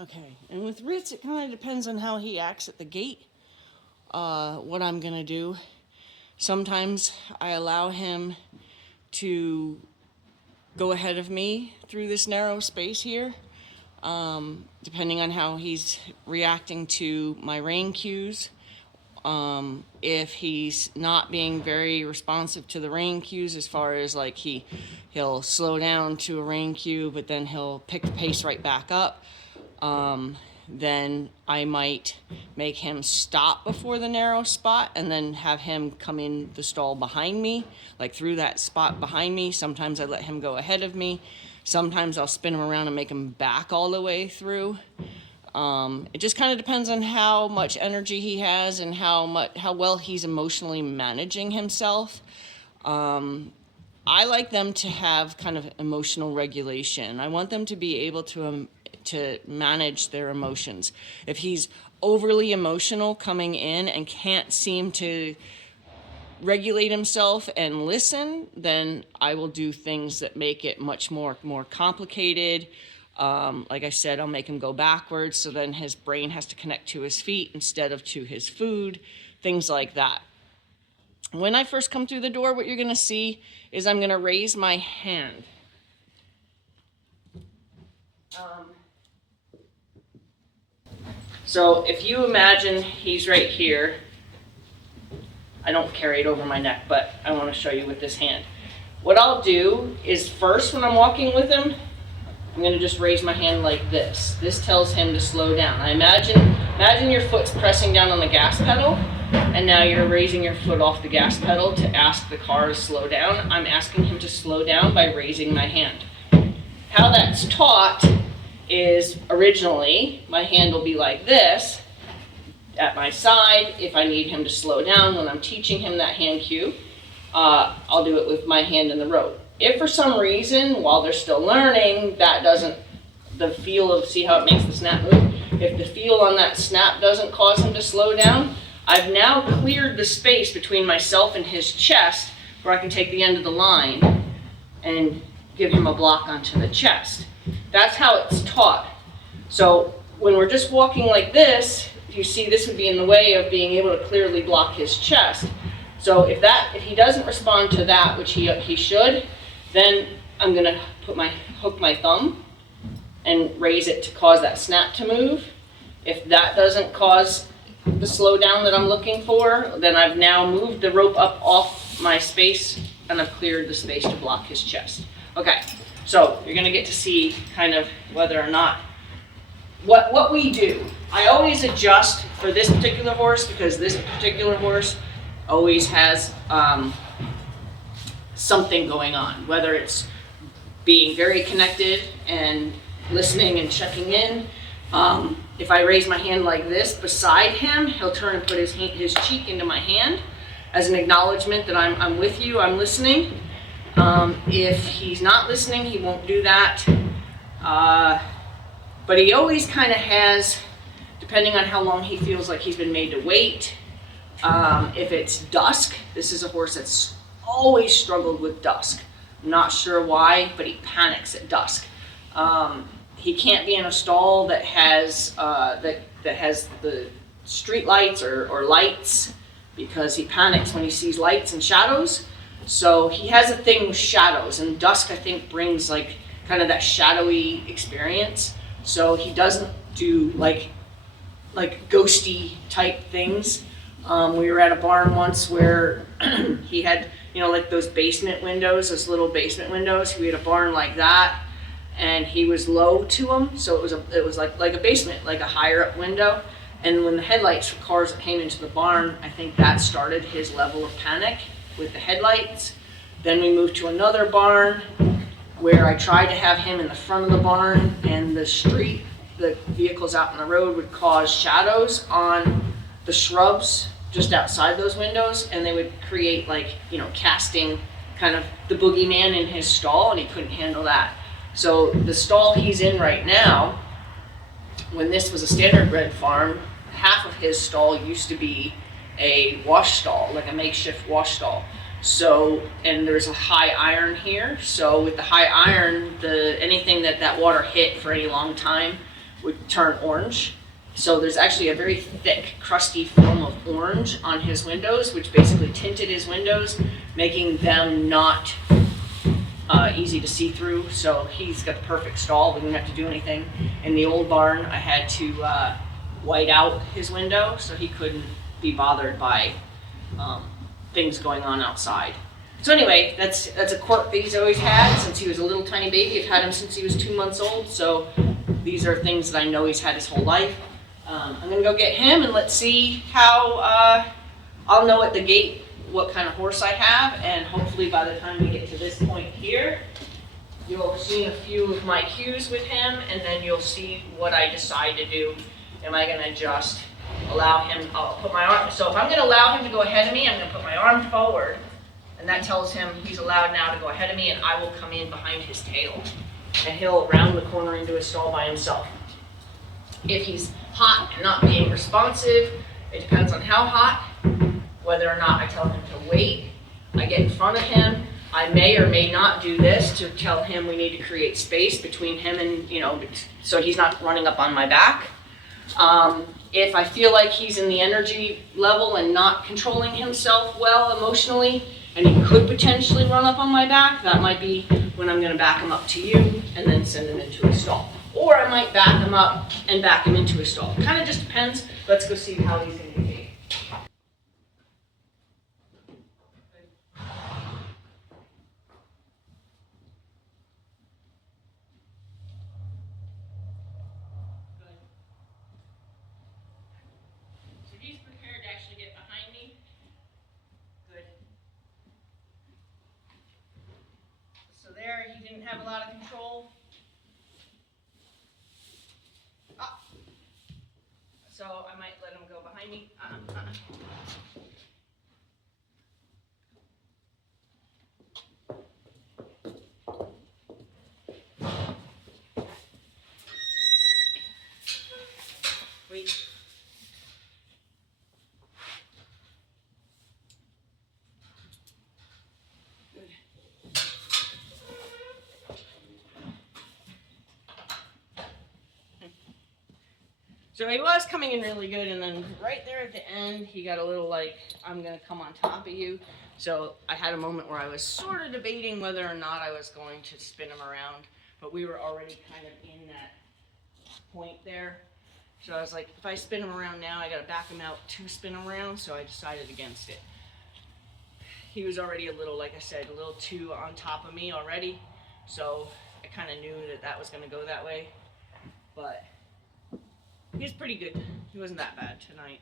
Okay, and with Ritz, it kind of depends on how he acts at the gate, what I'm gonna do. Sometimes I allow him to go ahead of me through this narrow space here, depending on how he's reacting to my rein cues. If he's not being very responsive to the rein cues, as far as like he'll slow down to a rein cue, but then he'll pick the pace right back up, then I might make him stop before the narrow spot and then have him come in the stall behind me, like through that spot behind me. Sometimes I let him go ahead of me. Sometimes I'll spin him around and make him back all the way through. It just kind of depends on how much energy he has and how well he's emotionally managing himself. I like them to have kind of emotional regulation. I want them to be able to manage their emotions. If he's overly emotional coming in and can't seem to regulate himself and listen, then I will do things that make it much more complicated. Like I said, I'll make him go backwards, so then his brain has to connect to his feet instead of to his food, things like that. When I first come through the door, what you're going to see is I'm going to raise my hand. So if you imagine he's right here, I don't carry it over my neck, but I want to show you with this hand. What I'll do is first, when I'm walking with him, I'm going to just raise my hand like this. This tells him to slow down. I imagine your foot's pressing down on the gas pedal, and now you're raising your foot off the gas pedal to ask the car to slow down. I'm asking him to slow down by raising my hand. How that's taught is originally my hand will be like this at my side. If I need him to slow down when I'm teaching him that hand cue, I'll do it with my hand in the road. If for some reason, while they're still learning, the feel of, see how it makes the snap move? If the feel on that snap doesn't cause him to slow down, I've now cleared the space between myself and his chest where I can take the end of the line and give him a block onto the chest. That's how it's taught. So when we're just walking like this, if you see, this would be in the way of being able to clearly block his chest. So if he doesn't respond to that, which he should, then I'm going to hook my thumb and raise it to cause that snap to move. If that doesn't cause the slowdown that I'm looking for, then I've now moved the rope up off my space and I've cleared the space to block his chest. Okay, so you're going to get to see kind of whether or not what we do. I always adjust for this particular horse because this particular horse always has something going on, whether it's being very connected and listening and checking in. If I raise my hand like this beside him, he'll turn and put his cheek into my hand as an acknowledgement that I'm with you, I'm listening. If he's not listening, he won't do that. But he always kind of has, depending on how long he feels like he's been made to wait. If it's dusk, this is a horse that's always struggled with dusk. I'm not sure why, but he panics at dusk. He can't be in a stall that has the street lights or lights because he panics when he sees lights and shadows. So he has a thing with shadows, and dusk I think brings like kind of that shadowy experience. So he doesn't do like ghosty type things. We were at a barn once where he had, like those basement windows, those little basement windows. We had a barn like that, and he was low to them, so it was like a basement, like a higher up window. And when the headlights for cars that came into the barn, I think that started his level of panic with the headlights. Then we moved to another barn where I tried to have him in the front of the barn, and the vehicles out on the road would cause shadows on the shrubs just outside those windows, and they would create casting kind of the boogeyman in his stall, and he couldn't handle that. So the stall he's in right now, when this was a standard bred farm, half of his stall used to be a wash stall, like a makeshift wash stall. So, and there's a high iron here. So with the high iron, anything that water hit for any long time would turn orange. So there's actually a very thick, crusty film of orange on his windows, which basically tinted his windows, making them not easy to see through. So he's got the perfect stall. We didn't have to do anything. In the old barn, I had to white out his window so he couldn't be bothered by things going on outside. So anyway, that's a quirk that he's always had since he was a little tiny baby. I've had him since he was 2 months old. So these are things that I know he's had his whole life. I'm gonna go get him and let's see how I'll know at the gate what kind of horse I have, and hopefully by the time we get to this point here, you'll have seen a few of my cues with him, and then you'll see what I decide to do. Am I gonna just allow him, I'll put my arm, so if I'm gonna allow him to go ahead of me, I'm gonna put my arm forward, and that tells him he's allowed now to go ahead of me, and I will come in behind his tail, and he'll round the corner into his stall by himself. If he's hot and not being responsive, it depends on how hot, whether or not I tell him to wait. I get in front of him. I may or may not do this to tell him we need to create space between him and, so he's not running up on my back. If I feel like he's in the energy level and not controlling himself well emotionally, and he could potentially run up on my back, that might be when I'm gonna back him up to you and then send him into a stall. Or I might back him up and back him into a stall. It kind of just depends. Let's go see how he's gonna behave. So he's prepared to actually get behind me. Good. So there, he didn't have a lot of control. So I might let him go behind me. Wait. Good. So he was coming in really good, and then right there at the end, he got a little like, I'm gonna come on top of you. So I had a moment where I was sort of debating whether or not I was going to spin him around, but we were already kind of in that point there. So I was like, if I spin him around now, I gotta back him out to spin him around, so I decided against it. He was already a little, like I said, a little too on top of me already, so I kind of knew that that was gonna go that way, but he was pretty good. He wasn't that bad tonight.